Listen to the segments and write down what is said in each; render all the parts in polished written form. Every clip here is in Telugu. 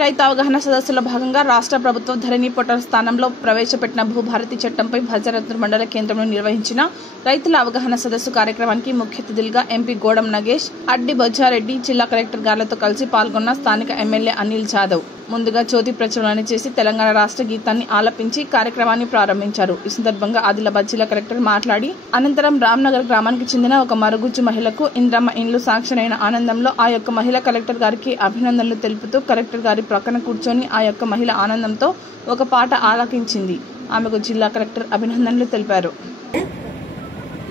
రైతు అవగాహన సదస్సులో భాగంగా రాష్ట్ర ప్రభుత్వం ధరణి పోర్టల్ స్థానంలో ప్రవేశపెట్టిన భూభారతి చట్టంపై భద్రాద్రి మండల కేంద్రంలో నిర్వహించిన రైతుల అవగాహన సదస్సు కార్యక్రమానికి ముఖ్య అతిథులుగా ఎంపీ గోడం నగేష్, అడ్డి బొజ్జారెడ్డి, జిల్లా కలెక్టర్ గారితో కలిసి పాల్గొన్న స్థానిక ఎమ్మెల్యే అనిల్ జాదవ్ ముందుగా జ్యోతి ప్రచురణ చేసి తెలంగాణ రాష్ట్ర గీతాన్ని ఆలపించి కార్యక్రమాన్ని ప్రారంభించారు. ఈ సందర్భంగా ఆదిలాబాద్ జిల్లా కలెక్టర్ మాట్లాడి అనంతరం రామ్నగర్ గ్రామానికి చెందిన ఒక మరుగుజ్జు మహిళకు ఇంద్రమ్మ ఇండ్లు శాంక్షన్ అయిన ఆనందంలో ఆ యొక్క మహిళ కలెక్టర్ గారికి అభినందనలు తెలుపుతూ కలెక్టర్ గారి ప్రక్కన కూర్చొని ఆ యొక్క మహిళ ఆనందంతో ఒక పాట ఆలకించింది. ఆమెకు జిల్లా కలెక్టర్ అభినందనలు తెలిపారు.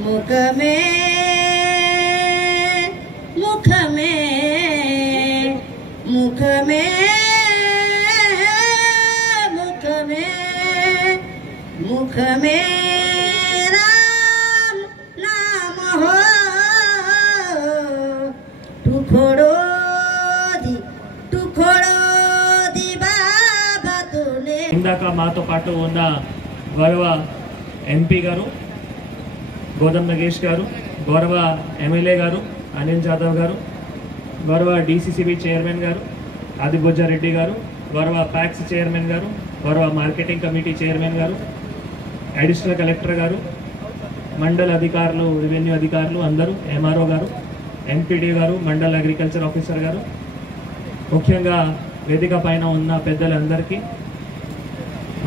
ముఖమే ముఖమే ముఖమే ముఖమే ముఖమే రాम नाम हो टुकड़ो दी बाबा तूने ఇందాక మాతో పాటు ఉన్న గౌరవ ఎంపీ గారు గోదం నగేష్ గారు, గౌరవ ఎమ్మెల్యే గారు అనిల్ జాదవ్ గారు, గౌరవ డిసిసిబి చైర్మన్ గారు ఆది బొజ్జారెడ్డి గారు, గౌరవ ప్యాక్స్ చైర్మన్ గారు, గౌరవ మార్కెటింగ్ కమిటీ చైర్మన్ గారు, అడిషనల్ కలెక్టర్ గారు, మండల అధికారులు, రెవెన్యూ అధికారులు అందరూ, ఎంఆర్ఓ గారు, ఎంపీడీ గారు, మండల అగ్రికల్చర్ ఆఫీసర్ గారు, ముఖ్యంగా వేదిక పైన ఉన్న పెద్దలందరికీ,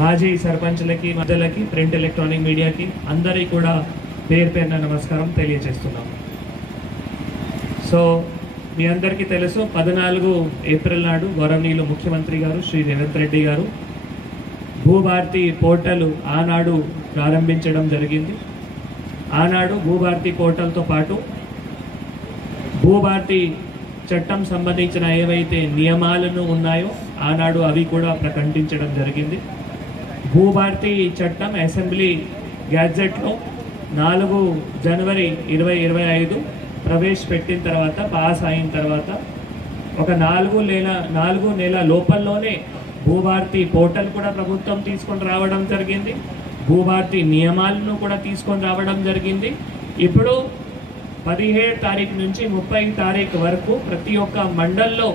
మాజీ సర్పంచ్లకి, మధ్యలకి, ప్రింట్ ఎలక్ట్రానిక్ మీడియాకి అందరికీ కూడా పేరు పేరున నమస్కారం తెలియజేస్తున్నాం. సో మీ అందరికీ తెలుసు, 14 ఏప్రిల్ నాడు గౌరవనీయులు ముఖ్యమంత్రి గారు శ్రీ రేవంత్ రెడ్డి గారు భూభారతి పోర్టల్ ఆనాడు ప్రారంభించడం జరిగింది. ఆనాడు భూభారతి పోర్టల్తో పాటు భూభారతి చట్టం సంబంధించిన ఏవైతే నియమాలను ఉన్నాయో ఆనాడు అవి కూడా ప్రకటించడం జరిగింది. భూభారతి చట్టం అసెంబ్లీ గ్యాజెట్లో 4 జనవరి 2025 ప్రవేశపెట్టిన తర్వాత, పాస్ అయిన తర్వాత ఒక 4 నెలల లోపల్లోనే భూభారతి పోర్టల్ కూడా ప్రభుత్వం తీసుకొని రావడం జరిగింది. భూభారతి నియమాలను కూడా తీసుకొని రావడం జరిగింది. ఇప్పుడు 17 తారీఖు నుంచి 30 తారీఖు వరకు ప్రతి ఒక్క మండల్లో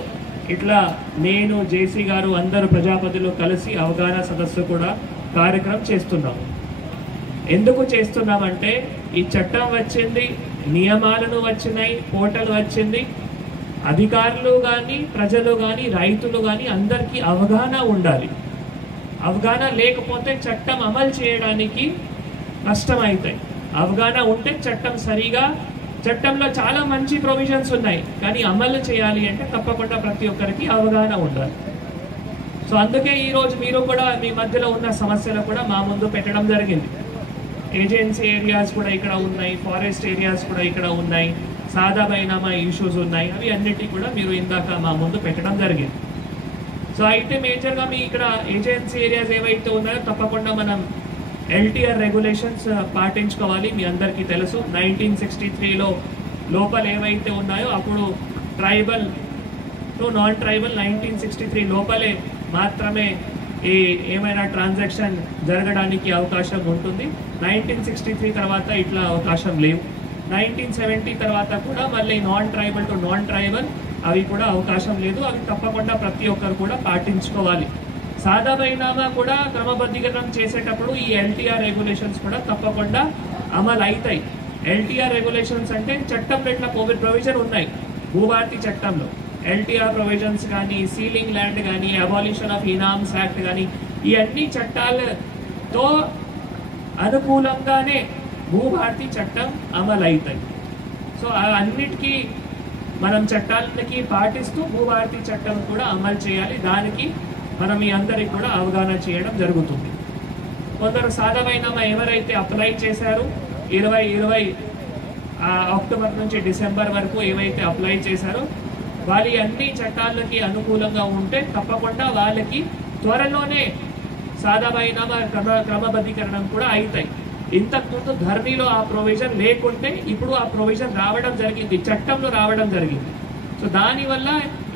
ఇట్లా నేను, జేసీ గారు అందరూ ప్రజాపతిలో కలిసి అవగాహన సదస్సు కూడా కార్యక్రమం చేస్తున్నాము. ఎందుకు చేస్తున్నామంటే ఈ చట్టం వచ్చింది, నియమాలను వచ్చినాయి, పోర్టల్ వచ్చింది, అధికారులు కానీ, ప్రజలు కానీ, రైతులు కానీ అందరికీ అవగాహన ఉండాలి. అవగాహన లేకపోతే చట్టం అమలు చేయడానికి కష్టమవుతాయి. అవగాహన ఉంటే చట్టం సరిగా, చట్టంలో చాలా మంచి ప్రొవిజన్స్ ఉన్నాయి, కానీ అమలు చేయాలి అంటే తప్పకుండా ప్రతి ఒక్కరికి అవగాహన ఉండాలి. సో అందుకే ఈరోజు మీరు కూడా మీ మధ్యలో ఉన్న సమస్యలు కూడా మా ముందు పెట్టడం జరిగింది. ఏజెన్సీ ఏరియాస్ కూడా ఇక్కడ ఉన్నాయి, ఫారెస్ట్ ఏరియాస్ కూడా ఇక్కడ ఉన్నాయి, సాదా బైనామా ఇష్యూస్ ఉన్నాయి, అవి అన్నిటి కూడా మీరు ఇందాక మా ముందు పెట్టడం జరిగింది. సో అయితే మేజర్గా మీ ఇక్కడ ఏజెన్సీ ఏరియాస్ ఏవైతే ఉన్నాయో తప్పకుండా మనం ఎల్టీఆర్ రెగ్యులేషన్స్ పాటించుకోవాలి. మీ అందరికీ తెలుసు, 1963లో లోపల ఏవైతే ఉన్నాయో అప్పుడు ట్రైబల్ టు నాన్ ట్రైబల్ 1963 లోపలే మాత్రమే ఏమైనా ట్రాన్సాక్షన్ జరగడానికి అవకాశం ఉంటుంది. 1963 తర్వాత ఇట్లా అవకాశం లేవు. 1970 తర్వాత కూడా మళ్ళీ non tribal to non tribal అవి కూడా అవకాశం లేదు. అవి తప్పకుండా ప్రతి ఒక్కరు కూడా పాటించుకోవాలి. సాదా బైనామా కూడా క్రమబద్ధీకరణం చేసేటప్పుడు ఈ ఎల్టీఆర్ రెగ్యులేషన్స్ కూడా తప్పకుండా అమలు అవుతాయి. ఎల్టీఆర్ రెగ్యులేషన్స్ అంటే చట్టంలో ఇట్లా ప్రొవిజన్ ఉన్నాయి. భూభారతి చట్టంలో ఎల్టీఆర్ ప్రొవిజన్స్ కానీ, సీలింగ్ ల్యాండ్ కానీ, అబాలిషన్ ఆఫ్ ఇనామ్స్ యాక్ట్ కానీ, ఈ అన్ని చట్టాలతో అనుకూలంగానే భూభారతి చట్టం అమలు అవుతాయి. సో అన్నిటికీ మనం చట్టాలకి పాటిస్తూ భూభారతి చట్టం కూడా అమలు చేయాలి. దానికి మనం మీ అందరికి కూడా అవగాహన చేయడం జరుగుతుంది. కొందరు సాధారణంగా ఎవరైతే అప్లై చేశారో 2020 అక్టోబర్ నుంచి డిసెంబర్ వరకు ఏవైతే అప్లై చేశారో వాళ్ళ అన్ని చట్టాలకి అనుకూలంగా ఉంటే తప్పకుండా వాళ్ళకి త్వరలోనే సాధారణంగా క్రమబద్ధీకరణం కూడా అవుతాయి. ఇంతకుముందు ధరణిలో ఆ ప్రొవిజన్ లేకుంటే ఇప్పుడు ఆ ప్రొవిజన్ రావడం జరిగింది, చట్టంలో రావడం జరిగింది. సో దానివల్ల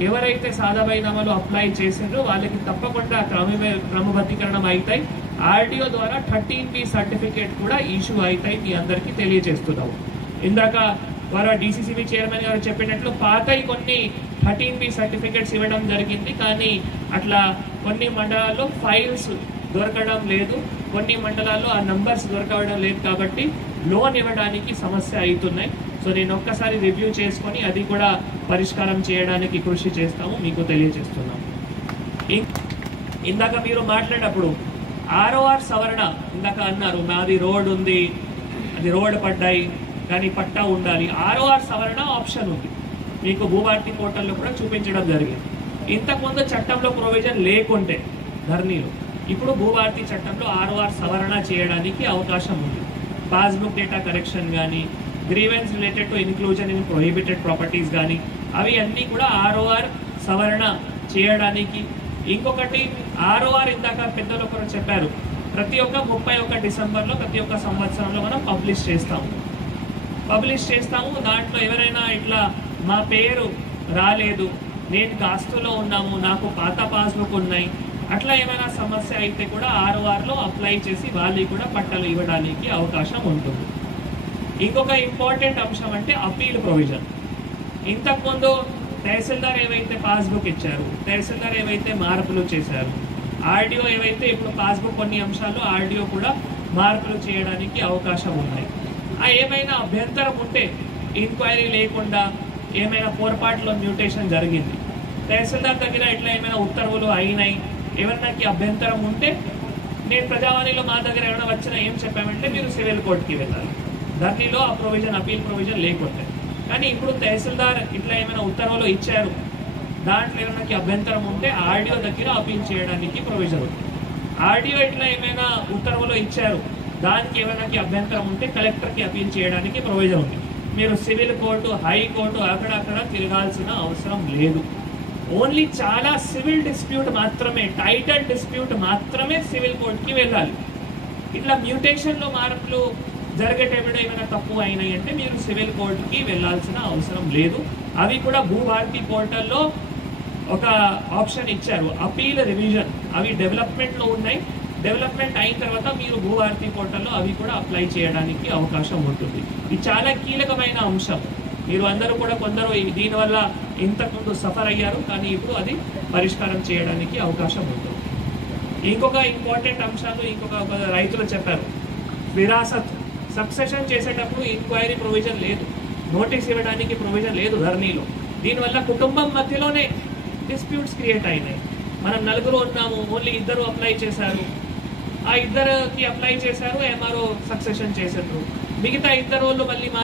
ఎవరైతే సాధారణంలో అప్లై చేసిండ్రో వాళ్ళకి తప్పకుండా క్రమబద్ధీకరణం అవుతాయి. ఆర్డీఓ ద్వారా 13B సర్టిఫికేట్ కూడా ఇష్యూ అవుతాయి. మీ అందరికీ తెలియజేస్తున్నాము. ఇందాక వారు DCCB చైర్మన్ గారు చెప్పినట్లు పాతవి కొన్ని 13B సర్టిఫికెట్స్ ఇవ్వడం జరిగింది. కానీ అట్లా కొన్ని మండలాల్లో ఫైల్స్ దొరకడం లేదు, కొన్ని మండలాల్లో ఆ నంబర్స్ దొరకడం లేదు. కాబట్టి లోన్ ఇవ్వడానికి సమస్య అవుతున్నాయి. సో నేను ఒక్కసారి రివ్యూ చేసుకొని అది కూడా పరిష్కారం చేయడానికి కృషి చేస్తాము, మీకు తెలియజేస్తున్నాము. ఇందాక మీరు మాట్లాడినప్పుడు ROR సవరణ ఇందాక అన్నారు, మాది రోడ్ ఉంది, అది రోడ్ పడ్డాయి కానీ పట్టా ఉండాలి. ROR సవరణ ఆప్షన్ ఉంది, మీకు భూభారతి పోర్టల్లో కూడా చూపించడం జరిగింది. ఇంతకుముందు చట్టంలో ప్రొవిజన్ లేకుంటే ధరణిలో, ఇప్పుడు భూభారతి చట్టంలో ROR సవరణ చేయడానికి అవకాశం ఉంది. పాస్బుక్ డేటా కరెక్షన్ కానీ, grievance related to inclusion in prohibited properties కానీ, అవి అన్నీ కూడా ROR సవరణ చేయడానికి. ఇంకొకటి ROR ఇందాక పెద్దలు ఒకరు చెప్పారు, ప్రతి ఒక్క 31 డిసెంబర్లో ప్రతి ఒక్క సంవత్సరంలో మనం పబ్లిష్ చేస్తాము. దాంట్లో ఎవరైనా ఇట్లా మా పేరు రాలేదు, నేను కాస్తులో ఉన్నాము, నాకు పాత పాస్బుక్ ఉన్నాయి, అట్లా ఏమైనా సమస్య అయితే కూడా RORలో అప్లై చేసి వాళ్ళకి కూడా పట్టాలు ఇవ్వడానికి అవకాశం ఉంటుంది. ఇంకొక ఇంపార్టెంట్ అంశం అంటే అపీల్ ప్రొవిజన్. ఇంతకుముందు తహసీల్దార్ ఏవైతే పాస్బుక్ ఇచ్చారు, తహసీల్దార్ ఏవైతే మార్పులు చేశారు, RDO ఏవైతే ఇప్పుడు పాస్బుక్ కొన్ని అంశాల్లో RDO కూడా మార్పులు చేయడానికి అవకాశం ఉన్నాయి. ఏమైనా అభ్యంతరం ఉంటే ఎంక్వైరీ లేకుండా ఏమైనా పొరపాటులో మ్యూటేషన్ జరిగింది, తహసీల్దార్ దగ్గర ఇట్లా ఏమైనా ఉత్తర్వులు అయినాయి, ఎవరికి అభ్యంతరం ఉంటే నేను ప్రజావాణిలో మా దగ్గర ఏమైనా వచ్చినా ఏం చెప్పామంటే మీరు సివిల్ కోర్టుకి వెళ్ళాలి. ధరణిలో ఆ ప్రొవిజన్, అపీల్ ప్రొవిజన్ లేకుంటే. కానీ ఇప్పుడు తహసీల్దార్ ఇట్లా ఏమైనా ఉత్తర్వులు ఇచ్చారు, దాంట్లో ఎవరికి అభ్యంతరం ఉంటే RDO దగ్గర అపీల్ చేయడానికి ప్రొవిజన్ ఉంది. RDO ఇట్లా ఏమైనా ఉత్తర్వులు ఇచ్చారు, దానికి ఎవరికి అభ్యంతరం ఉంటే కలెక్టర్కి అపీల్ చేయడానికి ప్రొవిజన్ ఉంది. మీరు సివిల్ కోర్టు, హైకోర్టు అక్కడక్కడ తిరగాల్సిన అవసరం లేదు. ఓన్లీ చాలా సివిల్ డిస్ప్యూట్ మాత్రమే, టైటిల్ డిస్ప్యూట్ మాత్రమే సివిల్ కోర్టుకి వెళ్ళాలి. ఇట్లా మ్యూటేషన్లో మార్పులు జరిగేటప్పుడు ఏమైనా తప్పు అయినాయి అంటే మీరు సివిల్ కోర్టుకి వెళ్ళాల్సిన అవసరం లేదు. అవి కూడా భూభారతి పోర్టల్లో ఒక ఆప్షన్ ఇచ్చారు, అపీల్ రివిజన్. అవి డెవలప్మెంట్లో ఉన్నాయి. డెవలప్మెంట్ అయిన తర్వాత మీరు భూభారతి పోర్టల్లో అవి కూడా అప్లై చేయడానికి అవకాశం ఉంటుంది. ఇది చాలా కీలకమైన అంశం. మీరు అందరూ కూడా కొందరు దీనివల్ల ఇంతకుముందు సఫర్ అయ్యారు, కానీ ఇప్పుడు అది పరిష్కారం చేయడానికి అవకాశం ఉంటుంది. ఇంకొక ఇంపార్టెంట్ అంశాలు ఇంకొక రైతులు చెప్పారు, విరాసత్ సక్సెషన్ చేసేటప్పుడు ఎంక్వైరీ ప్రొవిజన్ లేదు, నోటీస్ ఇవ్వడానికి ప్రొవిజన్ లేదు ధరణిలో. దీనివల్ల కుటుంబం మధ్యలోనే డిస్ప్యూట్స్ క్రియేట్ అయినాయి. మనం 4 ఉన్నాము, ఓన్లీ 2 అప్లై చేశారు, ఆ 2కి అప్లై చేశారు, MRO సక్సెషన్ చేశారు, మిగతా 2 వాళ్ళు మళ్ళీ